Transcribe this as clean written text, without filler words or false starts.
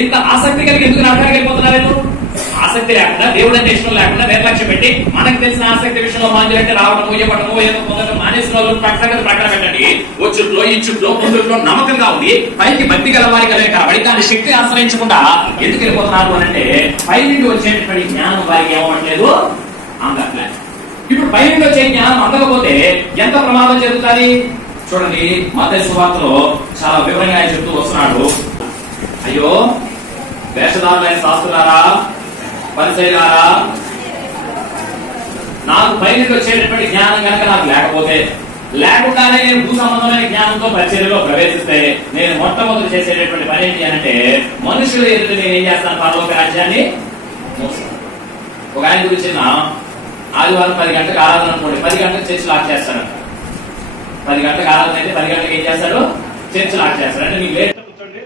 ఇంత ఆసక్తి కలిగి ఎందుకు నరకానికి వెళ్ళిపోతున్నారు? ఆసక్తి లేకుండా, దేవుడు అంటే ఇష్టం లేకుండా నిర్లక్ష్యం పెట్టి మనకు తెలిసిన ఆసక్తి విషయంలో మాంజులంటే రావడం, పోయేపడము, ఏదో పొందడం మానేసిన వాళ్ళు ప్రకటన పెట్టండి. వచ్చుట్లో ఇచ్చుట్లో పొందుట్లో నమ్మకంగా ఉంది, పైకి భక్తి గల వారి కలిగి కాబట్టి దాని శక్తి ఆశ్రయించకుండా ఎందుకు వెళ్ళిపోతున్నారు అని అంటే పై నుండి వచ్చేటటువంటి జ్ఞానం వారికి ఏమవట్లేదు, అందట్లేదు. ఇప్పుడు పై నుండి వచ్చే జ్ఞానం అందకపోతే ఎంత ప్రమాదం జరుగుతుంది చూడండి. మత్తయి సువార్తలో చాలా వివరంగా ఆయన చెప్తూ వస్తున్నాడు. అయ్యో వేషధారులైన శాస్త్రులారా, పరిసయ్యులారా, నాకు పై నుండి వచ్చేటటువంటి జ్ఞానం కనుక నాకు లేకుండానే నేను భూ సంబంధమైన జ్ఞానంతో పరిచర్యలో ప్రవేశిస్తే నేను మొట్టమొదటి చేసేటటువంటి పని ఏంటి అంటే మనుషుల ఎదుట నేను ఏం చేస్తాను, పరలోక రాజ్యాన్ని మోస్తాను. ఒక ఆయన గురించి ఆదివారం 10 గంటలకు ఆరాధన అనుకోండి, 10 గంటలకు చర్చ్ లాక్ చేస్తాడు. 10 గంటలకు ఆరాధన అయితే 10 గంటలకు ఏం చేస్తాడు, చర్చ్ లాక్ చేస్తాడు. అంటే మీకు లేట్ కూర్చోండి,